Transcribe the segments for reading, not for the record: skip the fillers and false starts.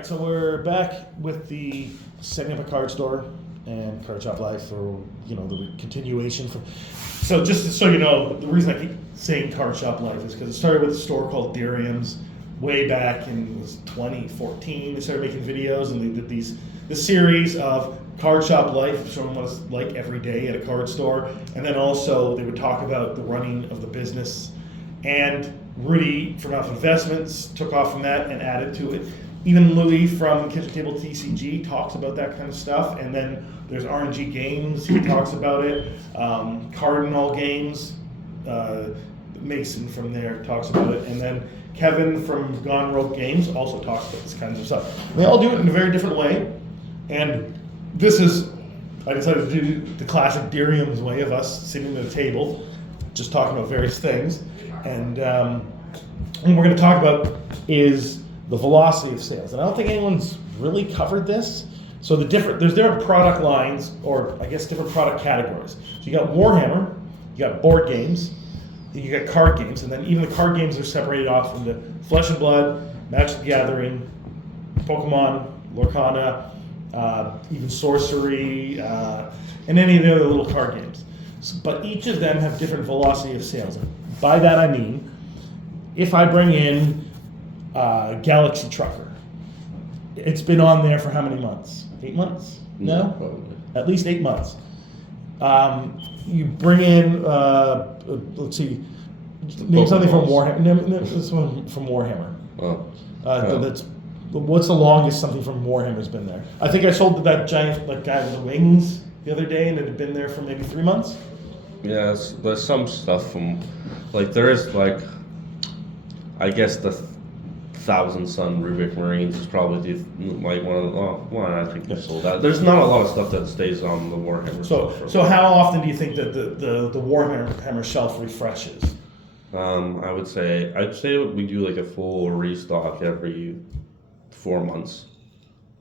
right, so we're back with the setting up a card store and Card Shop Life, or the continuation from. So just so you know, the reason I keep saying Card Shop Life is because it started with a store called Diriam's way back in 2014. They started making videos and they did this series of Card Shop Life, showing what it's like every day at a card store, and then also they would talk about the running of the business. And Rudy from Alpha Investments took off from that and added to it. Even Louis from Kitchen Table TCG talks about that kind of stuff. And then there's RNG Games, he talks about it. Cardinal Games, Mason from there talks about it. And then Kevin from Gone Rogue Games also talks about this kind of stuff. They all do it in a very different way. And this is, I decided to do the classic Diriam's way of us sitting at a table, just talking about various things. And what we're going to talk about is the velocity of sales. And I don't think anyone's really covered this. So there's different product lines, or I guess different product categories. So you got Warhammer, you got board games, you got card games, and then even the card games are separated off into Flesh and Blood, Magic the Gathering, Pokemon, Lorcana, even Sorcery, and any of the other little card games. But each of them have different velocity of sales. By that I mean, if I bring in Galaxy Trucker, it's been on there for how many months? 8 months? No? Probably. At least 8 months. You bring in, let's see, name something from Warhammer. This one from Warhammer. What's the longest something from Warhammer's been there? I think I sold to that giant guy with the wings the other day, and it had been there for maybe 3 months. Yeah, there's some stuff from, there is I guess the Thousand Sun Rubik Marines is probably one I think they sold out. There's not a lot of stuff that stays on the Warhammer. So how often do you think that the Warhammer shelf refreshes? I'd say we do a full restock every 4 months.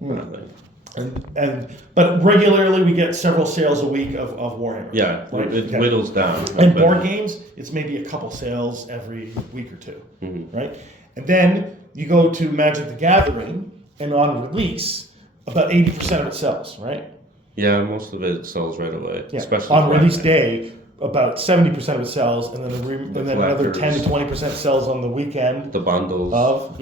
I think. But regularly we get several sales a week of Warhammer. Yeah, it whittles down. And board games, it's maybe a couple sales every week or two, right? And then you go to Magic the Gathering, and on release, about 80% of it sells, right? Yeah, most of it sells right away. Yeah. Especially on release day, about 70% of it sells, and then another 10 to 20% sells on the weekend. The bundles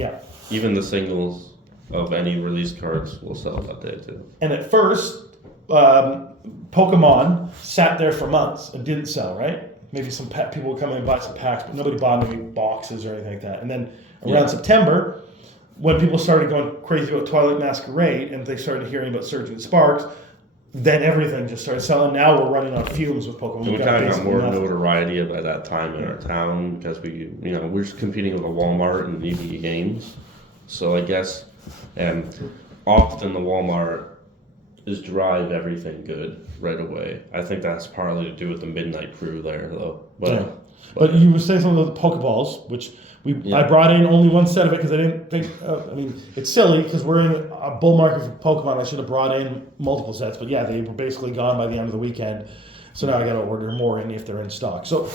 even the singles of any release cards will sell that day too. And at first, Pokemon sat there for months and didn't sell, right? Maybe some people would come in and buy some packs, but nobody bought any boxes or anything like that. And then around September, when people started going crazy about Twilight Masquerade and they started hearing about Surging Sparks, then everything just started selling. Now we're running on fumes with Pokemon. We kind of got more notoriety by that time in our town because we're just competing with a Walmart and EB Games. So I guess often the Walmart is drive everything good right away. I think that's partly to do with the Midnight Crew there, though. But you were saying something about the Pokeballs, which I brought in only one set of it because I didn't think. It's silly because we're in a bull market for Pokemon. I should have brought in multiple sets, but they were basically gone by the end of the weekend. So now I got to order more in if they're in stock. So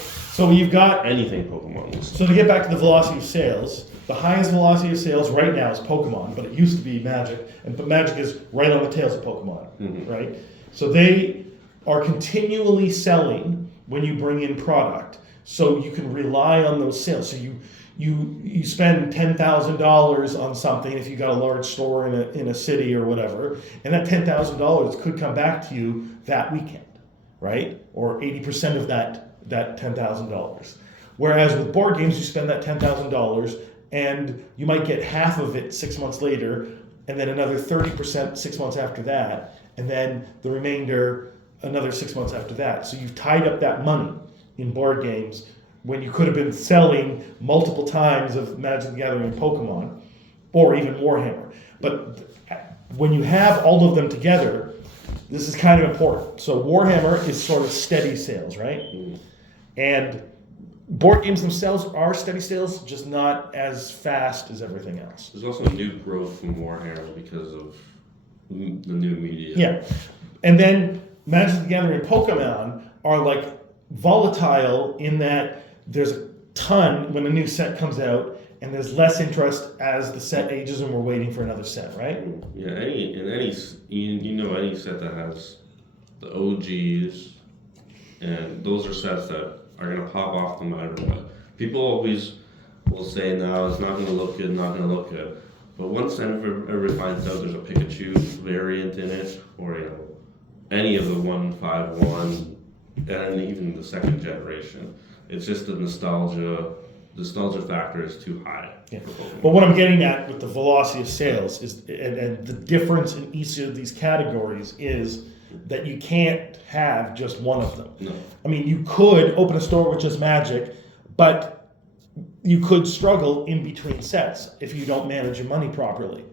you've got anything Pokemon. So to get back to the velocity of sales, the highest velocity of sales right now is Pokemon, but it used to be Magic, but Magic is right on the tails of Pokemon, right? So they are continually selling when you bring in product, so you can rely on those sales. So you spend $10,000 on something if you got a large store in a city or whatever, and that $10,000 could come back to you that weekend, right? Or 80% of that $10,000. Whereas with board games, you spend that $10,000 and you might get half of it 6 months later, and then another 30% 6 months after that, and then the remainder another 6 months after that. So you've tied up that money in board games when you could have been selling multiple times of Magic the Gathering and Pokemon, or even Warhammer. But when you have all of them together, this is kind of important. So Warhammer is sort of steady sales, right? And board games themselves are steady sales, just not as fast as everything else. There's also new growth from Warhammer because of the new media. Yeah. And then Magic the Gathering and Pokemon are volatile in that there's a ton when a new set comes out, and there's less interest as the set ages and we're waiting for another set, right? Yeah, any any set that has the OGs, and those are sets that are gonna pop off no matter what. People always will say, "No, it's not gonna look good, not gonna look good." But once everybody finds out there's a Pikachu variant in it, or any of the 151, and even the second generation, it's just the nostalgia. Nostalgia factor is too high. Yeah. But what I'm getting at with the velocity of sales is, and the difference in each of these categories is that you can't have just one of them. No. I mean, you could open a store with just Magic, but you could struggle in between sets if you don't manage your money properly.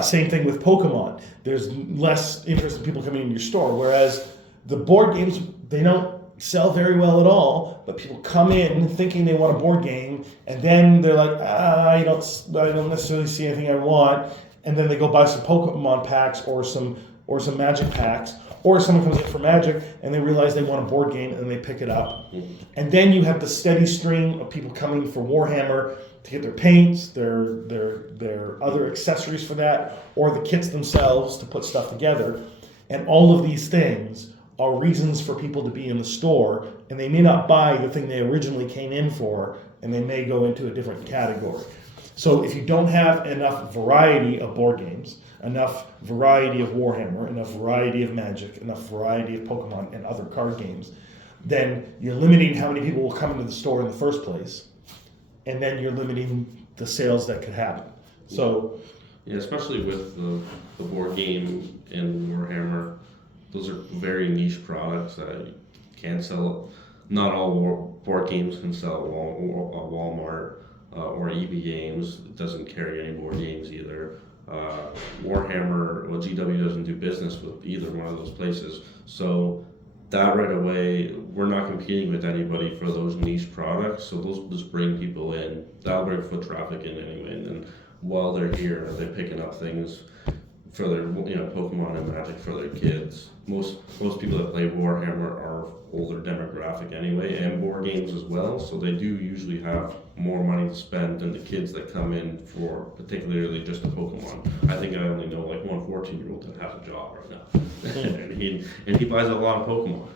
Same thing with Pokemon. There's less interest in people coming in your store, whereas the board games, they don't sell very well at all, but people come in thinking they want a board game, and then they're like, I don't necessarily see anything I want, and then they go buy some Pokemon packs or some Magic packs, or someone comes in for Magic and they realize they want a board game and they pick it up. And then you have the steady stream of people coming for Warhammer to get their paints, their other accessories for that, or the kits themselves to put stuff together. And all of these things are reasons for people to be in the store, and they may not buy the thing they originally came in for, and they may go into a different category. So if you don't have enough variety of board games, enough variety of Warhammer, enough variety of Magic, enough variety of Pokemon and other card games, then you're limiting how many people will come into the store in the first place, and then you're limiting the sales that could happen. So, yeah, especially with the board game and Warhammer, those are very niche products that you can't sell. Not all board games can sell at Walmart or EB Games. It doesn't carry any board games either. Warhammer, well, GW doesn't do business with either one of those places. So that right away, we're not competing with anybody for those niche products. So those just bring people in. That'll bring foot traffic in anyway. And then while they're here, they're picking up things for their, Pokemon and Magic for their kids. Most people that play Warhammer are older demographic anyway, and board games as well. So they do usually have more money to spend than the kids that come in for particularly just a Pokemon. I think I only know like one 14-year-old that has a job right now, and he buys a lot of Pokemon.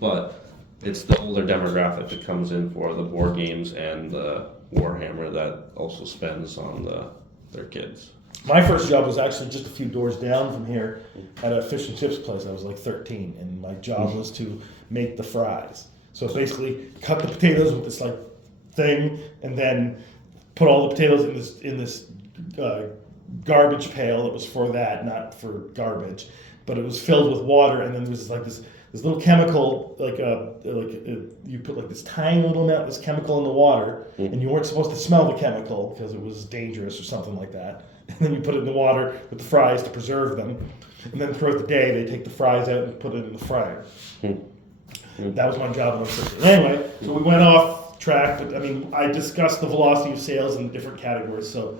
But it's the older demographic that comes in for the board games and the Warhammer that also spends on their kids. my first job was actually just a few doors down from here at a fish and chips place. I was like 13, and my job was to make the fries. So basically, cut the potatoes with this like thing, and then put all the potatoes in this garbage pail that was for that, not for garbage, but it was filled with water, and then there was like this little chemical, you put like this tiny little amount of this chemical in the water, and you weren't supposed to smell the chemical because it was dangerous or something like that. And then you put it in the water with the fries to preserve them, and then throughout the day they take the fries out and put it in the fryer. That was my job when I was 13. Anyway, so we went off track, but I mean, I discussed the velocity of sales in the different categories. So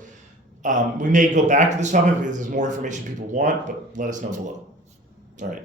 we may go back to this topic because there's more information people want, but let us know below. All right.